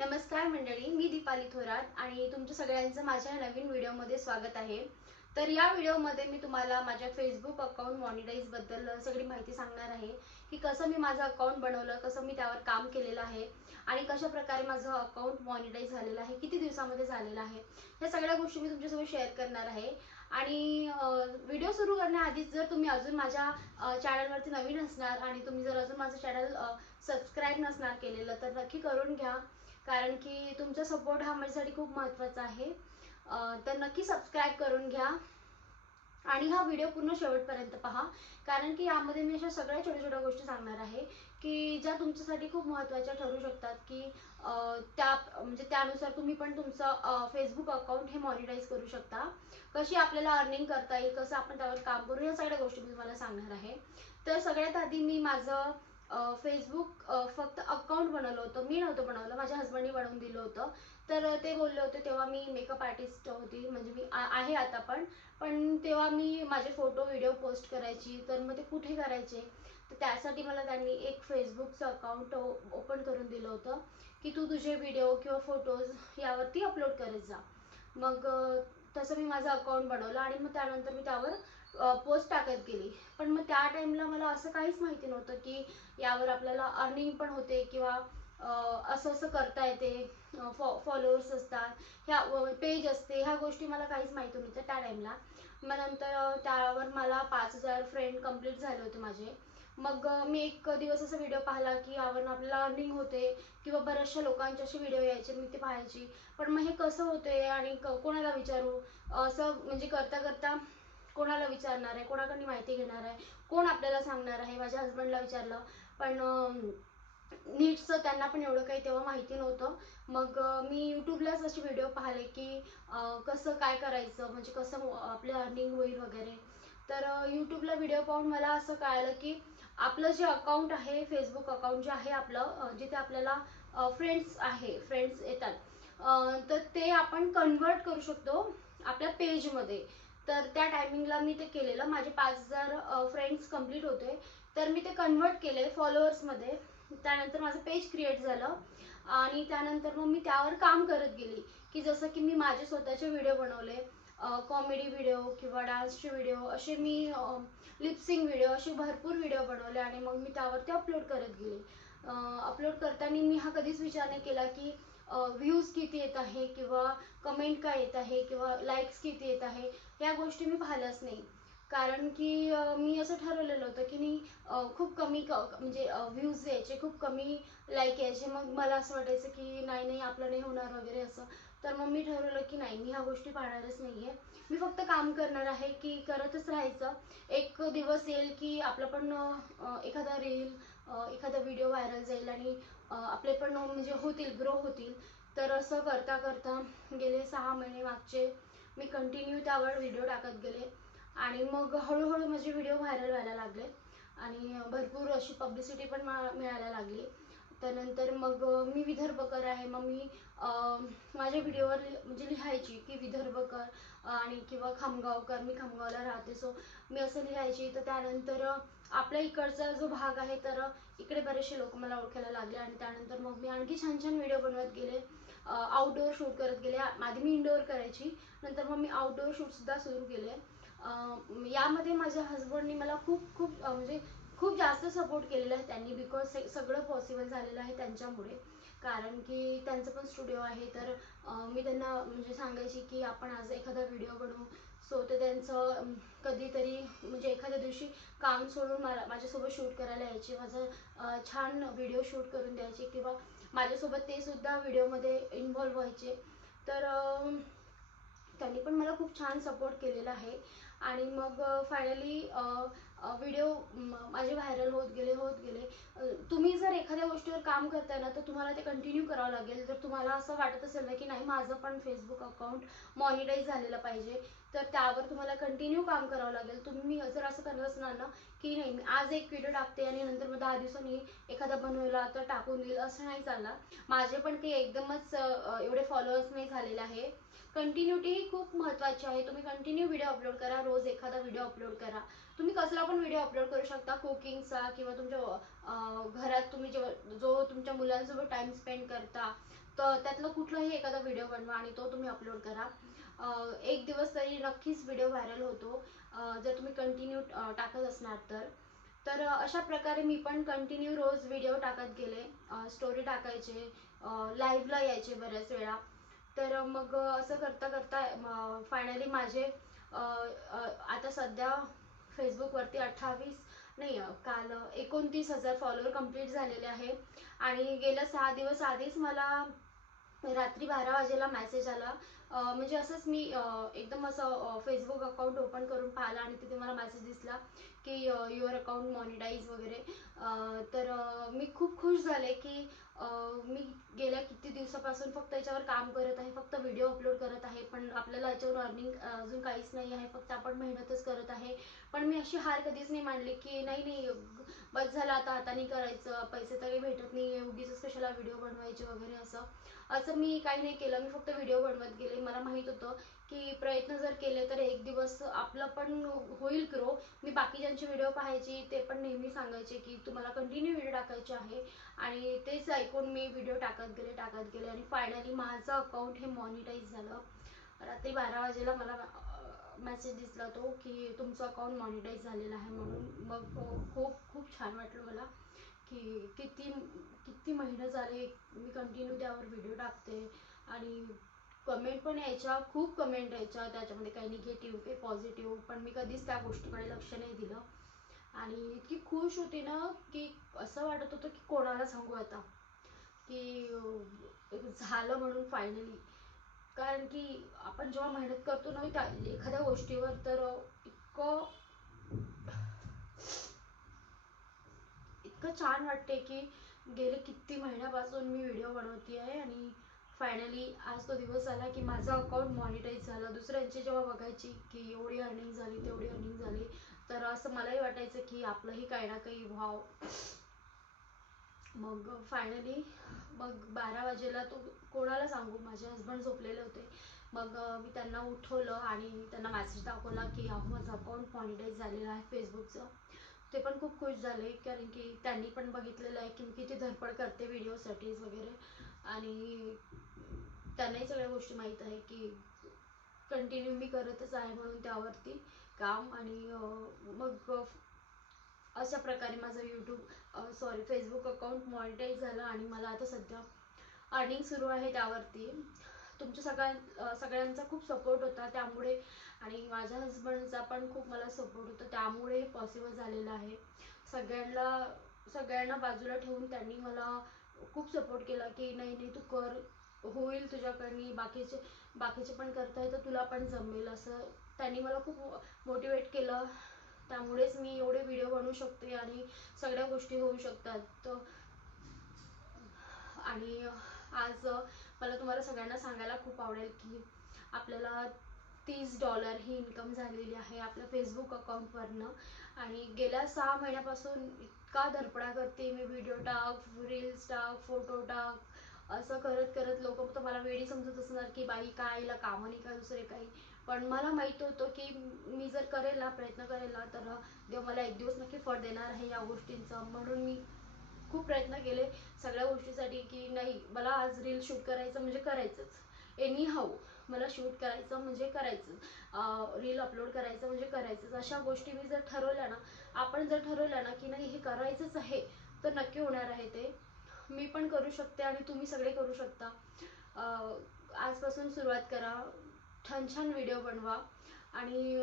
नमस्कार मंडळी मी दीपाली थोरात आणि तुमच्या सगळ्यांचं माझ्या नवीन व्हिडिओमध्ये स्वागत आहे. तर या व्हिडिओमध्ये मी तुम्हाला माझ्या फेसबुक अकाउंट मॉनिटाईजबद्दल सगळी माहिती सांगणार आहे की कसं मी माझं अकाउंट बनवलं कसं मी त्यावर काम केलेलं आहे आणि कशा प्रकारे माझं अकाउंट मॉनिटाईज झालेलं आहे किती दिवसामध्ये झालेलं आहे ह्या सगळ्या गोष्टी मी तुमच्यासोबत शेअर करणार आहे. आणि व्हिडिओ सुरू करण्याआधीच जर तुम्ही अजून माझ्या चॅनलवरती नवीन असणार आणि तुम्ही जर अजून माझं चॅनल सबस्क्राईब नसणार केलेलं तर नक्की करून घ्या. कारण की तुमचा सपोर्ट हा माझ्यासाठी खूप महत्त्वाचा आहे. तर नक्की सबस्क्राईब करून घ्या. आणि हा व्हिडिओ पूर्ण शेवटपर्यंत पहा. कारण की यामध्ये मी अशा सगळ्या छोट्या छोट्या गोष्टी सांगणार आहे की ज्या तुमच्यासाठी खूप महत्त्वाच्या ठरू शकतात की त्या म्हणजे त्यानुसार तुम्ही पण तुमचं फेसबुक अकाउंट हे मॉनिटाईज करू शकता. कशी आपल्याला अर्निंग करता येईल कसं आपण त्यावर काम करू या सगळ्या गोष्टी मी तुम्हाला सांगणार आहे. तर सगळ्यात आधी मी माझं फेसबुक फक्त अकाउंट बनवलं होतं. मी नव्हतं बनवलं. माझ्या हस्बंडनी बनवून दिलं होतं. तर ते बोलले होते तेव्हा मी मेकअप आर्टिस्ट होती. म्हणजे मी आहे आता पण. पण तेव्हा मी माझे फोटो व्हिडिओ पोस्ट करायची. तर मग ते कुठे करायचे? तर त्यासाठी मला त्यांनी एक फेसबुकचं अकाउंट ओपन करून दिलं होतं. की तू तुझे व्हिडिओ किंवा फोटोज यावरती अपलोड करत जा. मग तसं मी माझं अकाउंट बनवलं आणि मग त्यानंतर मी त्यावर पोस्ट टाकत गेली. पण मग त्या टाईमला मला असं काहीच माहिती नव्हतं की यावर आपल्याला अर्निंग पण होते किंवा असं असं करता येते फॉ फॉलोअर्स असतात ह्या पेज असते ह्या गोष्टी मला काहीच माहिती नव्हत्या त्या टाईमला मग नंतर त्यावर मला पाच हजार फ्रेंड कंप्लीट झाले होते माझे. मग मी एक दिवस असा व्हिडिओ पाहिला की आपण आपल्याला अर्निंग होते किंवा बऱ्याचशा लोकांचे असे व्हिडिओ यायचे मी ते पाहायची. पण मग हे कसं होते आणि क- कोणाला विचारू? असं म्हणजे करता करता कोणाला विचारणार आहे? कोणाकडून माहिती घेणार आहे? कोण आपल्याला सांगणार आहे? माझ्या हस्बंडला विचारलं. पण नीटचं त्यांना पण एवढं काही तेव्हा माहिती नव्हतं. मग मी यूट्यूबलाच असे व्हिडिओ पाहिले की कसं काय करायचं? म्हणजे कसं आपलं अर्निंग होईल वगैरे. तर यूट्यूबला व्हिडिओ पाहून मला असं कळालं की आपलं जे अकाउंट आहे फेसबुक अकाउंट जे आहे आपलं जिथे आपल्याला फ्रेंड्स आहे फ्रेंड्स येतात तर ते आपण कन्वर्ट करू शकतो आपल्या पेजमध्ये तर त्या टायमिंगला मी ते केलेलं. माझे पाच हजार फ्रेंड्स कंप्लीट होते. तर मी ते कन्वर्ट केले फॉलोअर्समध्ये त्यानंतर माझं पेज क्रिएट झालं. आणि त्यानंतर मग मी त्यावर काम करत गेली. की जसं की मी माझे स्वतःचे व्हिडिओ बनवले. कॉमेडी व्हिडिओ किंवा डान्सचे व्हिडिओ असे मी लिप्सिंग व्हिडिओ असे भरपूर व्हिडिओ बनवले आणि मग मी त्यावरती अपलोड करत गेले. अपलोड करताना मी हा कधीच विचार नाही केला की व्ह्यूज किती येत आहे किंवा कमेंट काय येत आहे किंवा लाईक्स किती येत आहे या गोष्टी मी पाहिल्याच नाही. कारण की मी असं ठरवलेलं होतं की मी खूप कमी क म्हणजे व्ह्यूज यायचे खूप कमी लाईक यायचे. मग मला असं वाटायचं की नाही नाही आपलं नाही होणार वगैरे असं. तर मग मी ठरवलं की नाही मी ह्या गोष्टी पाळणारच नाही आहे मी फक्त काम करणार आहे की करतच राहायचं. एक दिवस येईल की आपलं पण एखादा रील एखादा व्हिडिओ व्हायरल जाईल आणि आपले पण म्हणजे होतील ग्रो होतील. तर असं करता करता गेले सहा महिने मागचे मी कंटिन्यू त्यावर व्हिडिओ टाकत गेले. आणि मग हळूहळू माझे व्हिडिओ व्हायरल व्हायला लागले. आणि भरपूर अशी पब्लिसिटी पण मिळायला लागली. त्यानंतर मग मी विदर्भकर आहे. मग मी माझ्या व्हिडिओवर म्हणजे लिहायची की विदर्भकर आणि किंवा खामगावकर. मी खामगावला राहते. सो मी असं लिहायची. तर त्यानंतर आपल्या इकडचा जो भाग आहे तर इकडे बरेचसे लोक मला ओळखायला लागले. आणि त्यानंतर मग मी आणखी छान छान व्हिडिओ बनवत गेले. आउटडोअर शूट करत गेले. आधी मी इनडोअर करायची. नंतर मग मी आउटडोअर शूटसुद्धा सुरू केले. यामध्ये माझ्या हजबंडनी मला खूप खूप म्हणजे खूप जास्त सपोर्ट केलेला आहे त्यांनी बिकॉज सगळं पॉसिबल झालेलं आहे त्यांच्यामुळे. कारण की त्यांचं पण स्टुडिओ आहे तर मी त्यांना म्हणजे सांगायची की आपण आज एखादा व्हिडिओ बनवू. सो ते त्यांचं कधीतरी म्हणजे एखाद्या दिवशी काम सोडून मला माझ्यासोबत शूट करायला यायचे. माझा छान व्हिडिओ शूट करून द्यायचे किंवा माझ्यासोबत ते सुद्धा व्हिडिओमध्ये इन्व्हॉल्व व्हायचे. तर त्यांनी पण मला खूप छान सपोर्ट केलेला आहे. आणि मग फायनली व्हिडिओ माझे व्हायरल होत गेले होत गेले. तुम्ही जर एखाद्या गोष्टीवर काम करताय ना तर तुम्हाला ते कंटिन्यू करावं लागेल. जर तुम्हाला असं वाटत असेल ना की नाही माझं पण फेसबुक अकाउंट मॉनिटाईज झालेलं पाहिजे तर त्यावर तुम्हाला कंटिन्यू काम करावं लागेल. तुम्ही जर असं करत असणार ना की नाही मी आज एक व्हिडिओ टाकते आणि नंतर मग दहा दिवसांनी एखादा बनवला तर टाकून देईल असं नाही चालणार. माझे पण ते एकदमच एवढे फॉलोअर्स नाही झालेले आहे. कंटिन्युटी ही खूप महत्त्वाची आहे. तुम्ही कंटिन्यू व्हिडिओ अपलोड करा. रोज एखादा व्हिडिओ अपलोड करा. तुम्ही कसला पण व्हिडिओ अपलोड करू शकता. कुकिंगचा किंवा तुमच्या घरात तुम्ही जेव्हा जो तुमच्या मुलांसोबत टाइम स्पेंड करता तर त्यातलं कुठलाही एखादा व्हिडिओ बनवा आणि तो तुम्ही अपलोड करा. एक दिवस तरी नक्कीच व्हिडिओ व्हायरल होतो. जर तुम्ही कंटिन्यू टाकत असणार तर. तर अशा प्रकारे मी पण कंटिन्यू रोज व्हिडिओ टाकत गेले. स्टोरी टाकायचे. लाईव्हला यायचे बऱ्याच वेळा. तर मग असं करता करता फायनली माझे आता सध्या फेसबुकवरती अठ्ठावीस नाही काल एकोणतीस हजार फॉलोअर कंप्लीट झालेले आहे. आणि गेल्या सहा दिवस आधीच मला रात्री बारा वाजेला मेसेज आला. म्हणजे असंच मी एकदम असं फेसबुक अकाउंट ओपन करून पाहिला आणि तिथे मला मेसेज दिसला की युअर अकाउंट मॉनिटाईज वगैरे. तर मी खूप खुश झाले की मी गेल्या किती दिवसापासून फक्त याच्यावर काम करत आहे फक्त व्हिडिओ अपलोड करत आहे पण आपल्याला याच्यावर अर्निंग अजून काहीच नाही आहे फक्त आपण मेहनतच करत आहे. पण मी अशी हार कधीच नाही मांडली की नाही नाही बस झालं आता हाताने करायचं पैसे तर काही भेटत नाही उगीच कशाला व्हिडिओ बनवायचे वगैरे असं. असं मी काही नाही केलं मी फक्त व्हिडिओ बनवत गेले. मला माहीत होतं की प्रयत्न जर केले तर एक दिवस आपलं पण होईल ग्रो. मी बाकीच्यांचे व्हिडिओ पाहायची ते पण नेहमी सांगायचे की तुम्हाला कंटिन्यू व्हिडिओ टाकायचे आहे. आणि तेच ऐकून मी व्हिडिओ टाकत गेले टाकत गेले आणि फायनली माझं अकाउंट हे मॉनिटाईज झालं. रात्री बारा वाजेला मला मेसेज दिसला तो की तुमचं अकाउंट मॉनिटाईज झालेलं आहे म्हणून. मग हो, खूप खूप छान वाटलं मला की किती किती महिने झाले मी कंटिन्यू त्यावर व्हिडिओ टाकते. आणि कमेंट पण यायच्या खूप कमेंट यायच्या त्याच्यामध्ये काही निगेटिव्ह काही पॉझिटिव्ह पण मी कधीच त्या गोष्टीकडे लक्ष नाही दिलं. आणि इतकी खुश होती ना की असं वाटत होतं की कोणाला सांगू आता? की झालं म्हणून फायनली कारण की आपण जेव्हा मेहनत करतो ना त्या एखाद्या गोष्टीवर तर इतकं इतकं छान वाटते की गेले किती महिन्यापासून मी व्हिडिओ बनवते आहे आणि फायनली आज तो दिवस आला की माझा अकाउंट मॉनिटाईज झालं. दुसऱ्यांची जेव्हा बघायची की एवढी अर्निंग झाली तेवढी अर्निंग झाली तर असं मलाही वाटायचं की आपलंही काही ना काही व्हाव मग फायनली मग बारा वाजेला तो कोणाला सांगू? माझे हस्बंड झोपलेले होते. मग मी त्यांना उठवलं आणि त्यांना मेसेज दाखवला की अहो माझं अकाउंट मॉनिटाईज झालेलं आहे फेसबुकचं ते पण खूप खुश झाले कारण की त्यांनी पण बघितलेलं आहे की मी किती धडपड करते व्हिडिओसाठीच वगैरे. आणि त्यांनाही सगळ्या गोष्टी माहीत आहे की कंटिन्यू मी करतच आहे म्हणून त्यावरती काम. आणि मग अशा प्रकारे माझं YouTube sorry Facebook account monetize झालं आणि मला आता सध्या अर्निंग सुरू आहे त्यावरती. तुमच्या सगळ्यां सगळ्यांचा खूप सपोर्ट होता त्यामुळे आणि माझ्या हस्बंडचा पण खूप मला सपोर्ट होता त्यामुळे हे पॉसिबल झालेलं आहे. सगळ्यांना सगळ्यांना बाजूला ठेवून त्यांनी मला खूप सपोर्ट केला की नाही नाही तू कर होईल तुझ्याकडनी बाकीचे बाकीचे पण करताय तर तुला पण जमेल असं त्यांनी मला खूप मोटिवेट केलं. त्यामुळेच मी एवढे व्हिडिओ बनवू शकते आणि सगळ्या गोष्टी होऊ शकतात. तर आणि आज मला तुम्हाला सगळ्यांना सांगायला खूप आवडेल की आपल्याला तीस डॉलर ही इन्कम झालेली आहे आपल्या फेसबुक अकाउंटवरनं आणि गेल्या सहा महिन्यापासून इतका धडपडा करते मी. व्हिडिओ टाक रील्स टाक फोटो टाक. असं करत करत लोक तर मला वेळी समजत असणार की बाई काय कामं नाही का दुसरे काही. पण मला माहीत होतं की मी जर करेल ना प्रयत्न करेल ना तर देव मला एक दिवस नक्की फळ देणार आहे या गोष्टींचं. म्हणून मी खूप प्रयत्न गेले सगळ्या गोष्टीसाठी की नाही मला आज रील शूट करायचं म्हणजे करायचंच. एनी हाऊ मला शूट करायचं म्हणजे करायचं. रील अपलोड करायचं म्हणजे करायचंच. अशा गोष्टी मी जर ठरवल्या ना आपण जर ठरवल्या ना की नाही हे करायचंच आहे तर नक्की होणार आहे ते. मी पण करू शकते आणि तुम्ही सगळे करू शकता. आजपासून सुरुवात करा. छान छान व्हिडिओ बनवा. आणि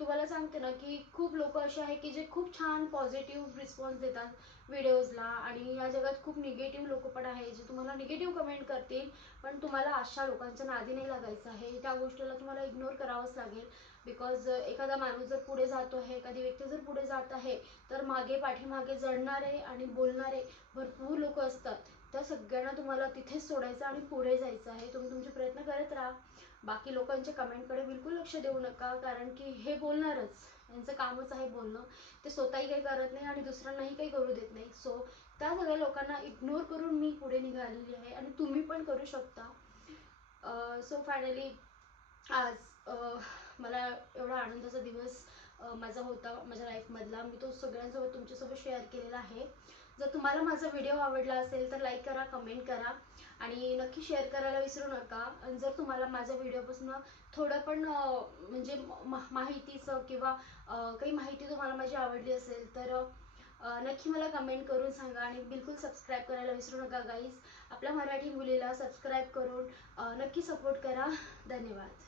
तुम्हाला सांगते ना की खूप लोक असे आहे की जे खूप छान पॉझिटिव्ह रिस्पॉन्स देतात व्हिडिओजला आणि या जगात खूप निगेटिव्ह लोक पण आहे जे तुम्हाला निगेटिव्ह कमेंट करतील पण तुम्हाला अशा लोकांच्या नादी नाही लागायचं आहे. त्या गोष्टीला तुम्हाला इग्नोर करावंच लागेल. बिकॉज एखादा माणूस जर पुढे जातो आहे एखादी व्यक्ती जर पुढे जात आहे तर मागे पाठीमागे जडणारे आणि बोलणारे भरपूर लोक असतात. त्या सगळ्यांना तुम्हाला तिथेच सोडायचं आणि पुढे जायचं आहे. तुम्ही तुमचे प्रयत्न करत राहा. बाकी लोकांच्या कमेंटकडे बिलकुल लक्ष देऊ नका कारण की हे बोलणारच. यांचं कामच आहे बोलणं. ते स्वतःही काही करत नाही आणि दुसऱ्यांनाही काही करू देत नाही. सो त्या सगळ्या लोकांना इग्नोर करून मी पुढे निघालेली आहे आणि तुम्ही पण करू शकता. सो फायनली आज मला एवढा आनंदाचा दिवस माझा होता माझ्या लाईफमधला मी तो सगळ्यांसोबत तुमच्यासोबत शेअर केलेला आहे. जर तुम्हाला माझा व्हिडिओ आवडला असेल तर लाईक करा कमेंट करा. आणि नक्की शेअर करायला विसरू नका. जर तुम्हाला माझ्या व्हिडिओपासून थोडं पण म्हणजे माहितीचं किंवा काही माहिती तुम्हाला माझी आवडली असेल तर नक्की मला कमेंट करून सांगा. आणि बिलकुल सबस्क्राईब करायला विसरू नका गाईज आपल्या मराठी मुलीला सबस्क्राईब करून नक्की सपोर्ट करा. धन्यवाद.